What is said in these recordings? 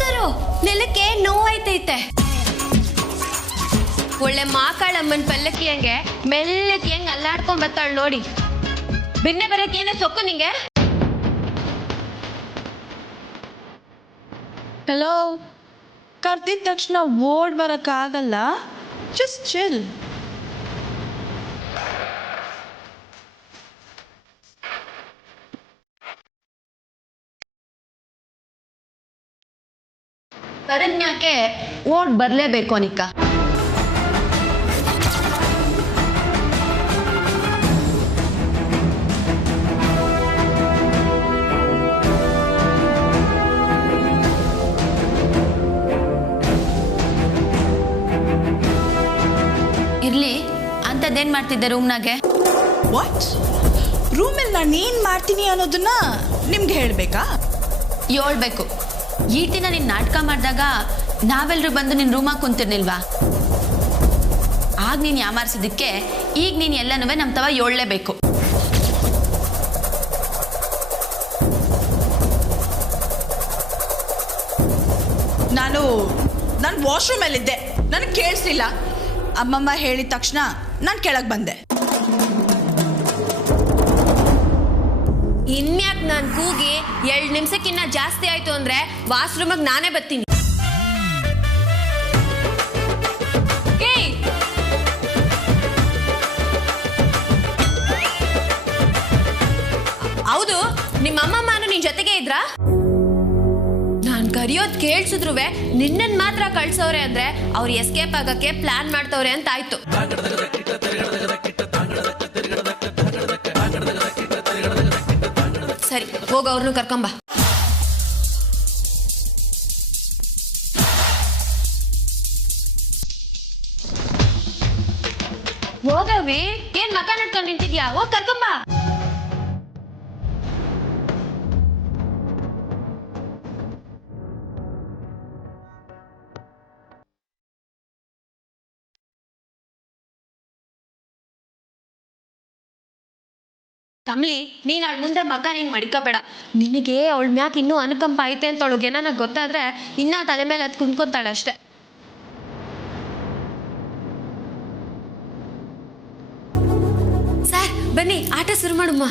ಸರು ನೆಲಕ್ಕೆ ನೋವಾಯ್ತೈತೆ. ಒಳ್ಳೆ ಮಾಕಾಳಮ್ಮನ್ ಪಲ್ಲಕ್ಕಿ ಹಂಗೆ ಮೆಲ್ಲಕ್ಕೆ ಹೆಂಗ್ ಅಲ್ಲಾಡ್ಕೊಂಡ್ ಬರ್ತಾಳ ನೋಡಿ. ಬಿನ್ನೆ ಬರಕ್ಕೆ ಏನೇ ಸೊಕ್ಕು ನಿಂಗೆ? ಹಲೋ, ಕರ್ದಿದ ತಕ್ಷಣ ಓಡ್ ಬರಕ್ಕಾಗಲ್ಲ. Just chill. ಕರನ್ಯಾಕೆ ಓಡ್ ಬರ್ಲೇಬೇಕು ಅನಿಕ. ಇರ್ಲಿ, ಅಂತದೇನ್ ಮಾಡ್ತಿದ್ದೆ ರೂಮ್ನಾಗೆ? ವಾಟ್? ರೂಮಲ್ಲಿ ನಾನು ಏನು ಮಾಡ್ತೀನಿ ಅನ್ನೋದನ್ನ ನಿಮ್ಗೆ ಹೇಳಬೇಕಾ? ಹೇಳ್ಬೇಕು. ಈಟಿನ ನೀನ್ ನಾಟಕ ಮಾಡಿದಾಗ ನಾವೆಲ್ಲರೂ ಬಂದು ನಿನ್ನ ರೂಮಾಗ ಕುಂತಿರ್ನಿಲ್ವಾ? ಆಗ ನೀನು ಯಾಮಾರಿಸಿದ್ದಕ್ಕೆ ಈಗ ನೀನು ಎಲ್ಲನೂ ನಮ್ಮ ತವ ಹೇಳಲೇಬೇಕು. ನಾನು ವಾಶ್ರೂಮಲ್ಲಿದ್ದೆ, ನನಗೆ ಕೇಳಿಸ್ಲಿಲ್ಲ. ಅಮ್ಮಮ್ಮ ಹೇಳಿದ ತಕ್ಷಣ ನಾನು ಕೆಳಗೆ ಬಂದೆ. ಇನ್ಯಾಕ್ ನಾನು ಕೂಗಿ 2 ನಿಮಿಷಕ್ಕಿನ್ನ ಜಾಸ್ತಿ ಆಯ್ತು ಅಂದ್ರೆ ವಾಶ್ರೂಮಿಗೆ ನಾನೇ ಬರ್ತೀನಿ. ಹೌದು, ನಿಮ್ಮ ಅಮ್ಮಮ್ಮನು ನಿನ್ ಜೊತೆಗೆ ಇದ್ರಾ? ನಾನ್ ಕರಿಯೋದ್ ಕೇಳಿಸಿದ್ರುವೆ ನಿನ್ನನ್ ಮಾತ್ರ ಕಳ್ಸವ್ರೆ ಅಂದ್ರೆ ಅವ್ರು ಎಸ್ಕೇಪ್ ಆಗಕ್ಕೆ ಪ್ಲಾನ್ ಮಾಡ್ತವ್ರೆ ಅಂತ ಆಯ್ತು. ಸರಿ, ಹೋಗ ಅವ್ರನ್ನು ಕರ್ಕೊಂಬ. ಹೋಗವಿ, ಏನ್ ಮಕ ನಡ್ಕೊಂಡು ನಿಂತಿದ್ಯಾ? ಹೋಗ್ ಕರ್ಕೊಂಬ. ತಮ್ಲಿ, ನೀನ್ ಅವಳ ಮುಂದೆ ಮಗ ಹಿಂಗ್ ಮಡಿಕೋಬೇಡ. ನಿನಗೆ ಅವಳ ಮ್ಯಾಕ್ ಇನ್ನೂ ಅನುಕಂಪ ಐತೆ ಅಂತ ಅವಳಿಗೆ ನನಗೆ ಗೊತ್ತಾದ್ರೆ ಇನ್ನ ತಲೆ ಮೇಲೆ ಅದು ಕುಂತ್ಕೊಂತಾಳೆ ಅಷ್ಟೆ. ಸರ್ ಬನ್ನಿ, ಆಟ ಶುರು ಮಾಡುಮ್ಮ.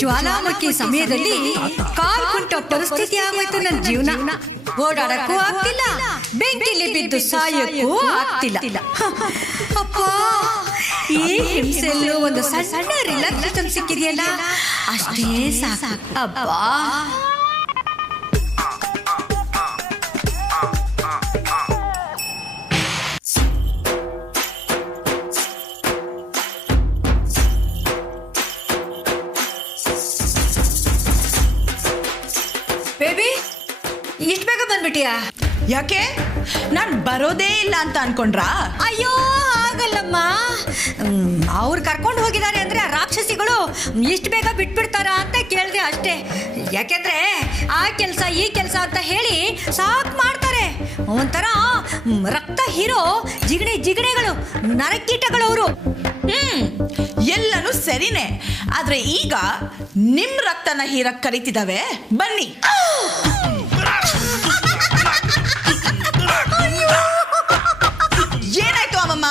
ಜ್ವಾಲಾಮುಖಿ ಸಮಯದಲ್ಲಿ ಕಾಲ್ ಕುಂಟ ಪರಿಸ್ಥಿತಿ ಆಗೋಯ್ತು ನನ್ನ ಜೀವನ. ಓಡಾಡಕ್ಕೂ ಆಗ್ತಿಲ್ಲ, ಬೆಂಕಿಲಿ ಬಿದ್ದು ಸಾಯಕ್ಕೂ ಆಗ್ತಿಲ್ಲ. ಅಪ್ಪ, ಈ ಹಿಂಸೆಲ್ಲೂ ಒಂದು ಸಣ್ಣ ರಿಲ್ಯಾಕ್ಸೇಷನ್ ಸಿಕ್ಕಿದೆಯಲ್ಲ, ಅಷ್ಟೇ ಸಾಕು. ಅಬ್ಬಾ, ಬೇಬಿ, ಇಷ್ಟು ಬೇಗ ಬಂದ್ಬಿಟ್ಟಿಯಾ? ಯಾಕೆ? ನಾನು ಬರೋದೇ ಇಲ್ಲ ಅಂತ ಅನ್ಕೊಂಡ್ರಾ? ಅಯ್ಯೋ, ಆಗಲ್ಲಮ್ಮ. ಅವ್ರು ಕರ್ಕೊಂಡು ಹೋಗಿದ್ದಾರೆ ಅಂದರೆ ಆ ರಾಕ್ಷಸಿಗಳು ಇಷ್ಟು ಬೇಗ ಬಿಟ್ಬಿಡ್ತಾರ ಅಂತ ಕೇಳಿದೆ ಅಷ್ಟೇ. ಯಾಕೆಂದರೆ ಆ ಕೆಲಸ ಈ ಕೆಲಸ ಅಂತ ಹೇಳಿ ಸಾಕು ಮಾಡ್ತಾರೆ. ಒಂಥರ ರಕ್ತ ಹೀರೋ ಜಿಗಣೆಗಳು, ನರಕೀಟಗಳು ಅವರು. ಎಲ್ಲನೂ ಸರಿನೇ, ಆದ್ರೆ ಈಗ ನಿಮ್ ರಕ್ತನ ಹೀರಕ್ ಕರೀತಿದಾವೆ. ಬನ್ನಿ. ಏನಾಯ್ತು ಅಮ್ಮಮ್ಮ?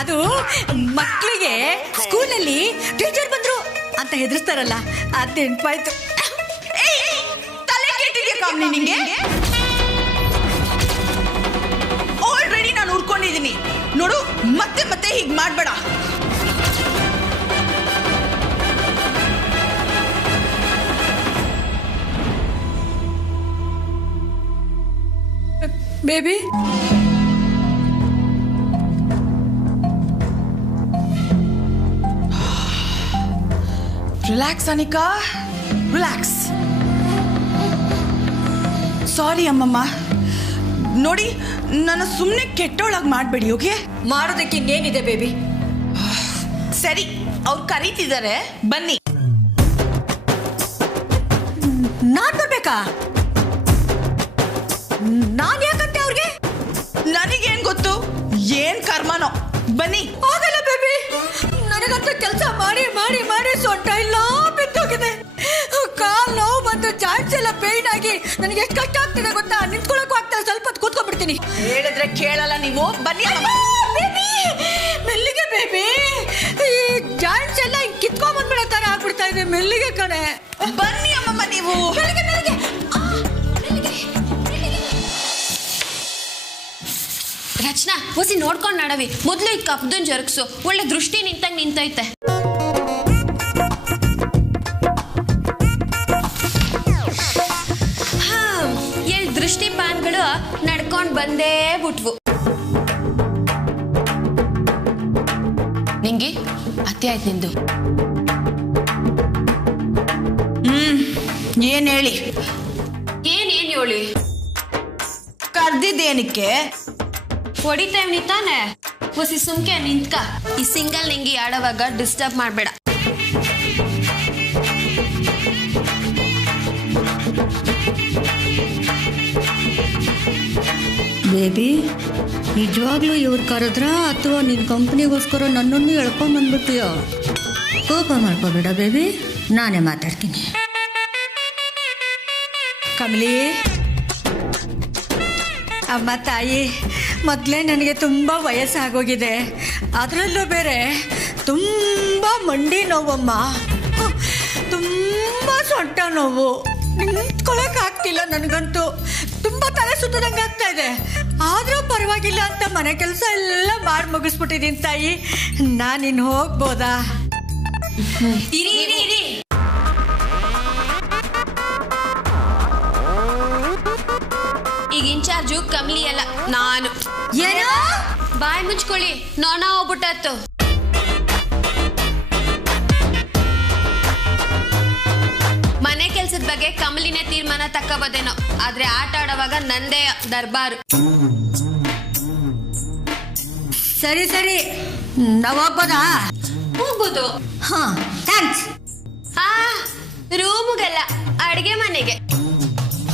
ಅದು ಮಕ್ಕಳಿಗೆ ಸ್ಕೂಲಲ್ಲಿ ಟೀಚರ್ ಬಂದ್ರು ಅಂತ ಹೆದರ್ಸ್ತಾರಲ್ಲ, ಅದು ನೆನಪಾಯ್ತು. ತಲೆ ಕೆಟ್ಟಿದ್ಯಾ ಕಾಮ್ನಿ ನಿಂಗೆ? ಆಲ್ರೆಡಿ ನಾನು ಉರ್ಕೊಂಡಿದ್ದೀನಿ ನೋಡು, ಮತ್ತೆ ಮತ್ತೆ ಹೀಗೆ ಮಾಡ್ಬೇಡ. Baby, relax Anika, relax. Sorry ಅಮ್ಮಮ್ಮ, ನೋಡಿ ನನ್ನ ಸುಮ್ಮನೆ ಕೆಟ್ಟೋಳಾಗಿ ಮಾಡಬೇಡಿ. ಓಕೆ? ಮಾಡೋದಕ್ಕೆ ಇನ್ನೇನಿದೆ ಬೇಬಿ? ಸರಿ, ಅವ್ರು ಕರೀತಿದ್ದಾರೆ, ಬನ್ನಿ. ನಾನ್ ಬರ್ಬೇಕಾ? ನಾನು ಯಾಕಂತೆ ಅವ್ರಿಗೆ? ನನಗೇನ್ ಗೊತ್ತು, ಏನ್ ಕರ್ಮನೋ. ಬನ್ನಿ. ಆಗಲ್ಲ ಬೇಬಿ, ನನಗಂತ ಕೆಲಸ ಮಾಡಿ ಮಾಡಿ ಮಾಡಿ ಸೊಂಟ ಇಲ್ಲ ಬಿದ್ದೋಗಿದೆ. ಕಾಲ್ ನೋವು ಬಂದು ಜಾಯಿಂಟ್ಸ್ ಎಲ್ಲ ಪೇನ್ ಆಗಿ ನನಗೆ ಎಷ್ಟು ಕಷ್ಟ ಆಗ್ತಿದೆ ಗೊತ್ತಾ? ನಿಂತ್ಕೊಳ್ಳೋಕ್ಕೂ ಆಗ್ತದೆ. ಸ್ವಲ್ಪ ಹೊತ್ತು ಕೂತ್ಕೊಂಡ್ಬಿಡ್ತೀನಿ. ಹೇಳಿದ್ರೆ ಕೇಳಲ್ಲ ನೀವು. ಬನ್ನಿ. ಬೇಬಿ ಮೆಲ್ಲಿಗೆ ಬೇಬಿ, ಈ ಜಾಯಿಂಟ್ಸ್ ಎಲ್ಲ ಕಿತ್ಕೊಂಡ್ ಬಂದ್ಬಿಡೋ ತರ ಆಗ್ಬಿಡ್ತಾ ಇದೆ. ಮೆಲ್ಲಿಗೆ ಕಣೆ. ಬನ್ನಿ ಅಮ್ಮಮ್ಮ ನೀವು. ಮೆಲ್ಲಿಗೆ ಮೆಲ್ಲಿಗೆ. ರಚನಾ ಹೊಸಿ ನೋಡ್ಕೊಂಡು ನಡವಿ. ಮೊದಲು ಈ ಕಪ್ದನ್ ಜರುಗ್ಸು. ಒಳ್ಳೆ ದೃಷ್ಟಿ ನಿಂತಂಗೆ ನಿಂತೈತೆ. ದೃಷ್ಟಿ ಪಾನ್ಗಳು ನಡ್ಕೊಂಡು ಬಂದೇ ಬಿಟ್ವು. ನಿಂಗೆ ಅತ್ತೆ ಆಯ್ತು ನಿಂದು. ಏನ್ ಹೇಳಿ? ಏನ್ ಹೇಳಿ? ಕರ್ದಿದ್ದೇನಕ್ಕೆ? ಹೊಡಿತೇವ್ನಿ ತಾನೆ. ಹೊಸಿ ಸುಮ್ಕೆ ನಿಂತ್ಕ. ಈ ಸಿಂಗಲ್ ನಿಂಗೆ ಆಡೋವಾಗ ಡಿಸ್ಟರ್ಬ್ ಮಾಡಬೇಡ. ಬೇಬಿ ನಿಜವಾಗ್ಲೂ ಇವ್ರು ಕರೆದ್ರ ಅಥವಾ ನಿನ್ನ ಕಂಪ್ನಿಗೋಸ್ಕರ ನನ್ನನ್ನು ಎಳ್ಕೊಂಬಂದ್ಬಿಟ್ಟಿಯೋ? ಕೋಪ ಮಾಡ್ಕೋಬೇಡ ಬೇಬಿ, ನಾನೇ ಮಾತಾಡ್ತೀನಿ. ಕಮಲಿ ಅಮ್ಮ ತಾಯಿ, ಮೊದಲೇ ನನಗೆ ತುಂಬ ವಯಸ್ಸಾಗೋಗಿದೆ. ಅದರಲ್ಲೂ ಬೇರೆ ತುಂಬ ಮಂಡಿ ನೋವಮ್ಮ, ತುಂಬ ಸೊಂಟ ನೋವು. ನಿಂತ್ಕೊಳ್ಳೋಕ್ಕಾಗ್ತಿಲ್ಲ ನನಗಂತೂ. ತುಂಬ ತಲೆ ಸುತ್ತದಂಗೆ ಆಗ್ತಾ ಇದೆ. ಆದರೂ ಪರವಾಗಿಲ್ಲ ಅಂತ ಮನೆ ಕೆಲಸ ಎಲ್ಲ ಮಾಡಿ ಮುಗಿಸ್ಬಿಟ್ಟಿದ್ದೀನಿ ತಾಯಿ. ನಾನಿನ್ನು ಹೋಗ್ಬೋದಾ? ಇರಿ ಇರಿ ಇರಿ. ಈಗ ಇನ್ಚಾರ್ಜು ಕಮ್ಲಿ ಅಲ್ಲ, ನಾನು. ಏನೋ ಬಾಯ್ ಮುಚ್ಕೊಳ್ಳಿ, ನೋಣ ಹೋಗ್ಬಿಟ್ಟತ್ತು. ಮನೆ ಕೆಲ್ಸದ ಬಗ್ಗೆ ಕಮಲಿನೇ ತೀರ್ಮಾನ ತಕ್ಕಬೋದೇನೋ, ಆದ್ರೆ ಆಟ ಆಡೋವಾಗ ನಂದೇ ದರ್ಬಾರು. ಸರಿ ಸರಿ, ನಾವು ಹೋಗ್ಬೋದಾ? ಹೋಗ್ಬೋದು. ಹಾ ಥ್ಯಾಂಕ್ಸ್. ರೂಮ್ಗೆಲ್ಲ, ಅಡ್ಗೆ ಮನೆಗೆ.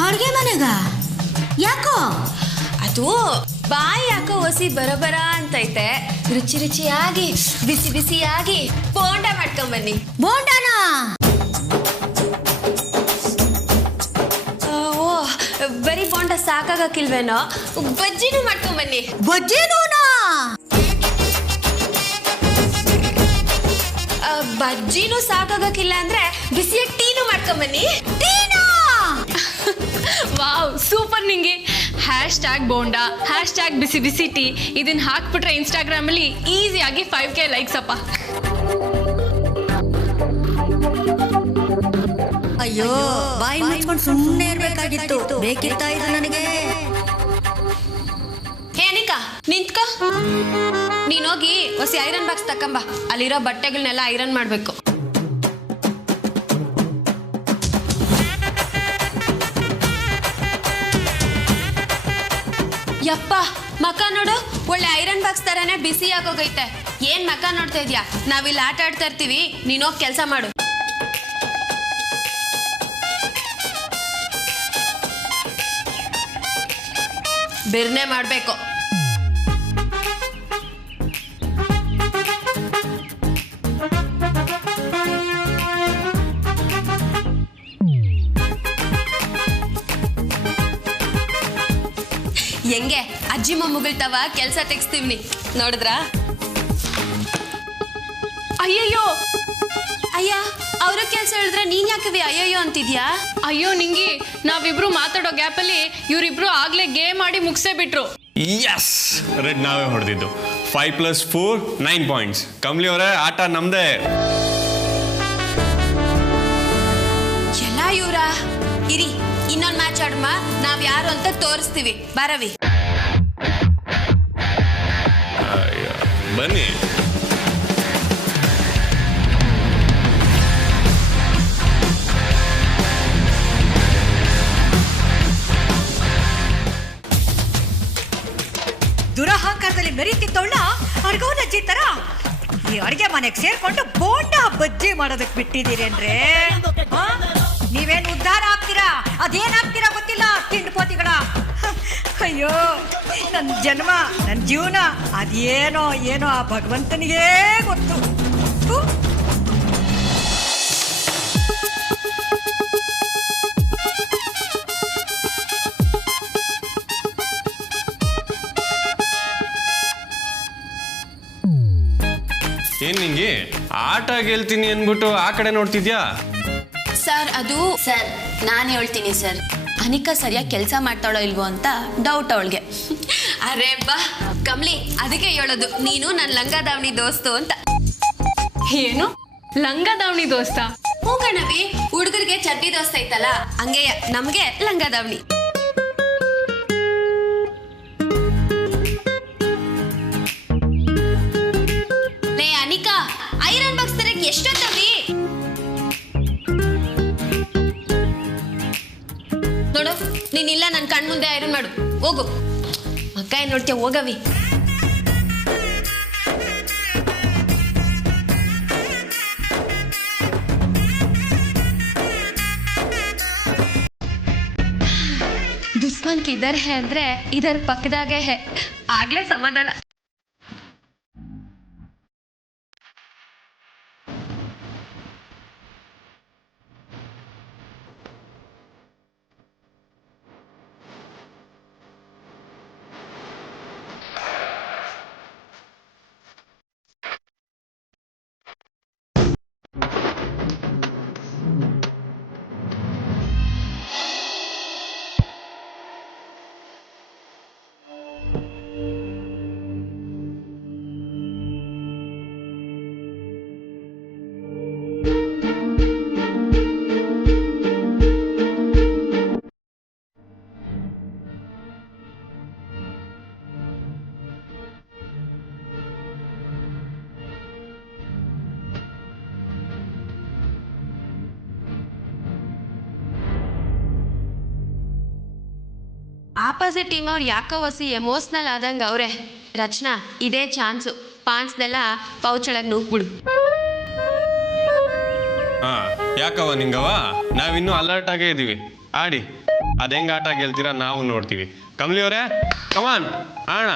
ಅಡುಗೆ ಮನೆಗ? ಯಾಕೋ? ಅದು ಬಾಯಿ ಯಾಕೋ ಹೊಸಿ ಬರಬರ ಅಂತೈತೆ. ರುಚಿ ರುಚಿಯಾಗಿ ಬಿಸಿ ಬಿಸಿಯಾಗಿ ಬೋಂಡ ಮಾಡ್ಕೊಂಬನ್ನಿ. ಬೋಂಡಾನ? ಓ, ಬರೀ ಬೋಂಡ ಸಾಕಾಗಕ್ಕಿಲ್ವೇನೋ, ಬಜ್ಜಿನೂ ಮಾಡ್ಕೊಂಬನ್ನಿ. ಬಜ್ಜಿನೂನಾ? ಬಜ್ಜಿನೂ ಸಾಕಾಗಕ್ಕಿಲ್ಲ ಅಂದ್ರೆ ಬಿಸಿಯಾಗಿ ಟೀನು ಮಾಡ್ಕೊಂಬನ್ನಿ. ಟೀನಾ? Wow, super. ನಿಂಗೆ #, ಬೋಂಡಾ, #, ಬಿಸಿ ಬಿಸಿ ಟೀ ಇದನ್ನ ಹಾಕ್ಬಿಟ್ರೆ ಇನ್ಸ್ಟಾಗ್ರಾಮ್ ಅಲ್ಲಿ ಈಸಿಯಾಗಿ 5K ಲೈಕ್ಸ್ ಅಪ್ಪ. ಅಯ್ಯೋ, ಬಾಯಿ ಮುಚ್ಕೊಂಡು ಸುಮ್ಮನೆ ಇರ್ಬೇಕಾಗಿತ್ತು. ಬೇಕಿತ್ತಾ ಇದು ನನಗೆ? ಏನಿಕಾ ನಿಂತ್ಕ. ನೀನೋಗಿ ಹೊಸಿ ಐರನ್ ಬಾಕ್ಸ್ ತಕ್ಕಂಬ. ಅಲ್ಲಿರೋ ಬಟ್ಟೆಗಳನ್ನೆಲ್ಲ ಐರನ್ ಮಾಡ್ಬೇಕು. ಯಪ್ಪ, ಮಕ ನೋಡು, ಒಳ್ಳೆ ಐರನ್ ಬಾಕ್ಸ್ ತರಾನೇ ಬಿಸಿ ಆಗೋಗೈತೆ. ಏನ್ ಮಕ ನೋಡ್ತಾ ಇದ್ಯಾ? ನಾವಿಲ್ಲಿ ಆಟ ಆಡ್ತಾ ಇರ್ತೀವಿ, ನೀನೋಗಿ ಕೆಲಸ ಮಾಡು. ಬಿರ್ನೆ ಮಾಡ್ಬೇಕು. ಹೆಂಗೆ ಅಜ್ಜಿ ಮೊಮ್ಮಗಳ್ತವ ಕೆಲಸ ತೆಗಿಸ್ತೀವಿ. ನೋಡಿದ್ರ? ಅಯ್ಯಯ್ಯೋ, ಅಯ್ಯ, ಅವ್ರ ಕೆಲಸ ಹೇಳಿದ್ರೆ ನೀನ್ ಯಾಕವಿ ಅಯ್ಯಯ್ಯೋ ಅಂತಿದ್ಯಾ? ಅಯ್ಯೋ ನಿಂಗಿ, ನಾವಿಬ್ರು ಮಾತಾಡೋ ಗ್ಯಾಪಲ್ಲಿ ಇವರಿಬ್ರು ಆಗ್ಲೇ ಗೇಮ್ ಮಾಡಿ ಮುಗಿಸೇ ಬಿಟ್ರು. ಯಸ್, ರೆಡ್ ನಾವೇ ಹೊಡೆದಿದ್ದು. 5 + 4 9 ಪಾಯಿಂಟ್ಸ್. ಕಮಲಿ ಅವರೇ, ಆಟ ನಮ್ದೇ. ಎಲ್ಲ ಇವ್ರ ಇರಿ, ಇನ್ನೊಂದು ಮ್ಯಾಚ್ ಆಡಮ್ಮ. ನಾವ್ ಯಾರು ಅಂತ ತೋರಿಸ್ತೀವಿ. ಬಾರವಿ. ಬನ್ನಿ. ದುರಹಂಕಾರದಲ್ಲಿ ಮೆರೀತಿದ್ದವಳ ಅರ್ಗೋನಜ್ಜಿ ತರ ಈ ಅಡಿಗೆ ಮನೆಗೆ ಸೇರ್ಕೊಂಡು ಬೋಂಡ ಬಜ್ಜಿ ಮಾಡೋದಕ್ಕೆ ಬಿಟ್ಟಿದ್ದೀರೇನ್ರೆ? ನೀವೇನು ಉದ್ಧಾರ ಆಗ್ತೀರಾ? ಅದೇನಾಗ್ತೀರಾ ಗೊತ್ತಿಲ್ಲ, ತಿಂಡ್ಪೋತಿಗಳ. ಅಯ್ಯೋ ನನ್ನ ಜನ್ಮ ನನ್ನ ಜೀವನ ಅದೇನೋ ಏನೋ ಆ ಭಗವಂತನಿಗೇ ಗೊತ್ತು. ಥು. ಏನ್ ನಿಂಗೆ ಆಟ ಗೆಲ್ತೀನಿ ಅನ್ಬಿಟ್ಟು ಆ ಕಡೆ ನೋಡ್ತಿದ್ಯಾ? ಸರ್ ಅದು ಸರ್ ನಾನು ಹೇಳ್ತೀನಿ ಸರ್, ಅನಿಕಾ ಸರಿಯಾಗಿ ಕೆಲಸ ಮಾಡ್ತಾಳೋ ಇಲ್ವೋ ಅಂತ ಡೌಟ್ ಅವಳಿಗೆ. ಅರೆ ಬಾ ಕಮ್ಲಿ, ಅದಕ್ಕೆ ಹೇಳೋದು ನೀನು ನನ್ನ ಲಂಗ ದಾವಣಿ ದೋಸ್ತು ಅಂತ. ಏನು ಲಂಗ ದಾವಣಿ ದೋಸ್ತ? ಹೂ ಕಣವಿ, ಹುಡುಗರಿಗೆ ಚಡ್ಡಿ ದೋಸ್ತ ಐತಲ್ಲ ಹಂಗೆ ನಮ್ಗೆ ಲಂಗ ದಾವಣಿ. ಲೇ ಅನಿಕಾ, ಐರನ್ ಬಾಕ್ಸ್ ತರಕ್ಕೆ ಎಷ್ಟೊತ್ತವಿ? ನೋಡು ನೀನಿಲ್ಲ ನನ್ನ ಕಣ್ ಮುಂದೆ ಐರನ್ ಮಾಡು, ಹೋಗು. ಅಕ್ಕ ಏನ್ ನೋಡ್ತೀಯ, ಹೋಗವಿ. ದುಶ್ಮನ್ ಕಿಧರ್ ಹೇ ಅಂದ್ರೆ ಇದರ ಪಕ್ಕದಾಗೆ ಹೇ, ಆಗ್ಲೇ ಸಮಾಧಾನ. ಆಪೋಸಿಟ್ ಟೀಮ್ ಅವ್ರು ಯಾಕೋ ಹೊಸಿ ಎಮೋಷ್ನಲ್ ಆದಂಗೆ ಅವರೇ. ರಚನಾ, ಇದೇ ಚಾನ್ಸು, ಪಾನ್ಸ್ದೆಲ್ಲ ಪೌಚೊಳಗೆ ನೂಕ್ಬಿಡು. ಹಾ, ಯಾಕವ ನಿಂಗವ? ನಾವಿನ್ನೂ ಅಲರ್ಟ್ ಆಗೇ ಇದೀವಿ. ಆಡಿ, ಅದ್ ಹೆಂಗ್ ಆಟ ಗೆಲ್ತೀರಾ ನಾವು ನೋಡ್ತೀವಿ. ಕಮಲಿ ಅವರೇ, ಕಮಾನ್ ಆಣ.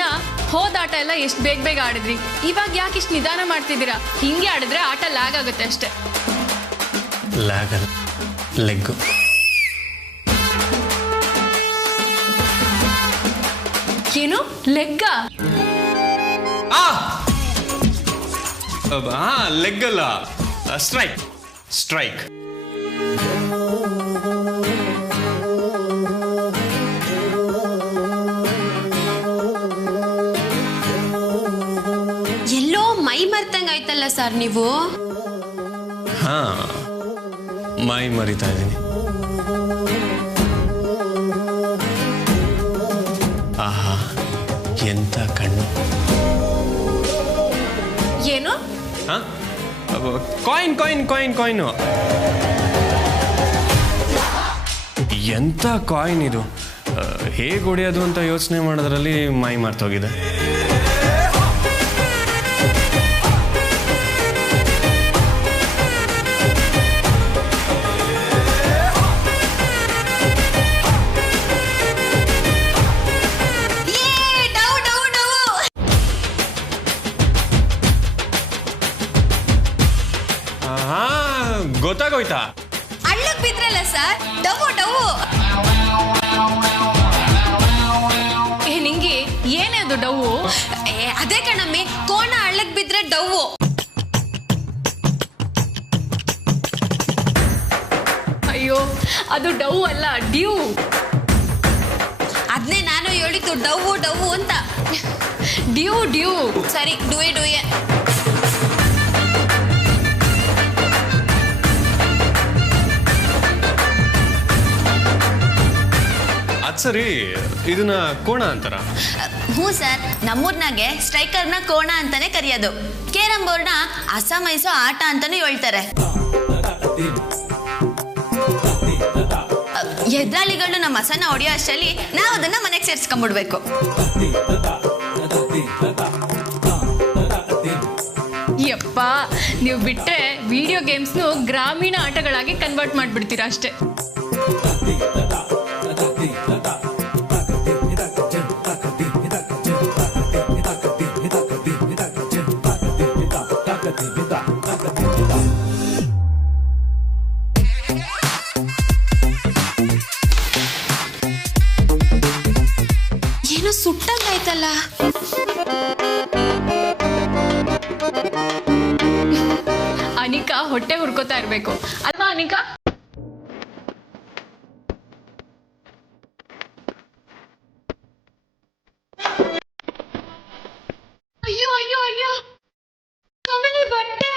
ಇನ್ನ ಹೋದಾಟ ಎಲ್ಲ ಎಷ್ಟು ಬೇಗ ಬೇಗ ಆಡಿದ್ರಿ, ಇವಾಗ ಯಾಕೆ ಇಷ್ಟು ನಿಧಾನ ಮಾಡ್ತಿದ್ದೀರಾ? ಹಿಂಗೆ ಆಡಿದ್ರೆ ಆಟ ಲ್ಯಾಗ್ ಆಗುತ್ತೆ ಅಷ್ಟೇ. ಲ್ಯಾಗಲ್ ಲೆಗ್ಗು. ಏನು ಲೆಗ್ಗ? ಲೆಗ್ಗಲ್ಲ, ಸ್ಟ್ರೈಕ್ ಸ್ಟ್ರೈಕ್. ಎಲ್ಲೋ ಮೈ ಮರ್ತಂಗಾಯ್ತಲ್ಲ ಸರ್ ನೀವು. ಹಾ, ಮೈ ಮರಿತಾ ಇದ್ದೀನಿ. ಆಹಾ, ಎಂತ ಕಣ್ಣು. ಏನು? Coin coin coin coin. ಎಂತ ಕಾಯಿನ್ ಇದು. ಹೇಗೆ ಹೊಡೆಯೋದು ಅಂತ ಯೋಚನೆ ಮಾಡೋದ್ರಲ್ಲಿ ಮೈ ಮರ್ತೋಗಿದೆ. ಗೊತ್ತಾಗೋಯ್ತಾ? ಅಳ್ಳಕ್ ಬಿದ್ರಲ್ಲ ಸರ್, ಡವು ಡವು. ನಿಂಗೆ ಏನೇ ಅದು ಡವ್ವು? ಅದೇ ಕಣಮ್ಮಿ, ಕೋಣ ಅಳ್ಳಕ್ ಬಿದ್ರೆ ಡವ್ವು. ಅಯ್ಯೋ, ಅದು ಡವ್ ಅಲ್ಲ, ಡ್ಯೂ. ಅದನ್ನೇ ನಾನು ಹೇಳಿದ್ದು, ಡವ್ವು ಡವ್ವು ಅಂತ. ಡ್ಯೂ ಡ್ಯೂ. ಸರಿ, ಡೂಯೆ ಡೂಯೆ. ಅದ್ ಸರಿ, ಇದನ್ನ ಕೋಣ ಅಂತಾರ? ಹ್ಞೂ ಸರ್, ನಮ್ಮೂರ್ನಾಗೆ ಸ್ಟ್ರೈಕರ್ನ ಕೋಣ ಅಂತಾನೆ ಕರೆಯೋದು. ಕೇರಂ ಬೋರ್ಡ್ನ ಅಸಮೈಸೋ ಆಟ ಅಂತಾನೆ ಹೇಳ್ತಾರೆ. ಎದುರಾಳಿಗಳು ನಮ್ಮ ಹಸನ ಹೊಡೆಯೋ ಅಷ್ಟರಲ್ಲಿ ನಾವು ಅದನ್ನ ಮನೆಗೆ ಸೇರಿಸ್ಕೊಂಡ್ಬಿಡ್ಬೇಕು. ಯಪ್ಪ, ನೀವು ಬಿಟ್ಟರೆ ವಿಡಿಯೋ ಗೇಮ್ಸ್ನು ಗ್ರಾಮೀಣ ಆಟಗಳಾಗಿ ಕನ್ವರ್ಟ್ ಮಾಡಿಬಿಡ್ತೀರಾ ಅಷ್ಟೇ. ಏನೋ ಸುಟ್ಟಂಗಾಯ್ತಲ್ಲ. ಅನಿಕಾ ಹೊಟ್ಟೆ ಹುರ್ಕೋತಾ ಇರ್ಬೇಕು ಅಲ್ವಾ ಅನಿಕಾ? ಅಯ್ಯೋ ಅಯ್ಯೋ ಅಯ್ಯೋ, ಕಮಲಿ ಬಟ್ಟೆ.